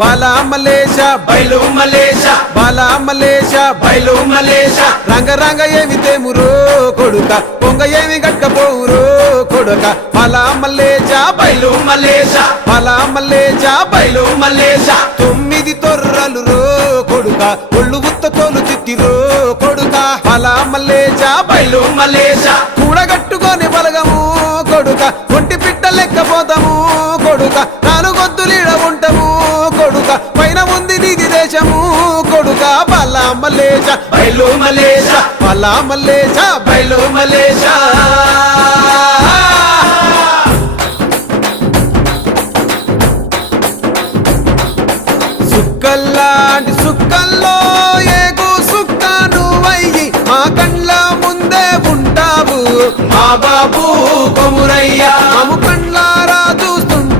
బాలా మలేష బయలు మలేష బాలా మలేష బయలు మలేష రంగ రంగ ఏమి తేమురో కొడుక పొంగ ఏమి గట్టపోవురో కొడుక బాలా మలేష బయలు మలేష బాలా మలేష బయలు మలేష 9 తొర్రలు రో కొడుక ఒళ్ళు ఉత్త తోలు తిత్తిరో కొడుక బాలా మలేష బయలు మలేష కూడగట్టుకొని బలగము కొడుక ఒంటి పిట్ట లెక్కపోతాము కొడుక నాలుగొద్దులీడ ఉంటాము కొడుక పైన ఉంది నీది దేశము కొడుక బాలా మలేష బయలు మలేష బాలా మలేష బయలు మలేష సుక్కల్లాంటి సుక్కల్లో ఏగు సుక్క నువ్వయ్యి మా కండ్ల ముందే ఉంటావు మా బాబు కొమురయ్య మము కండ్లారా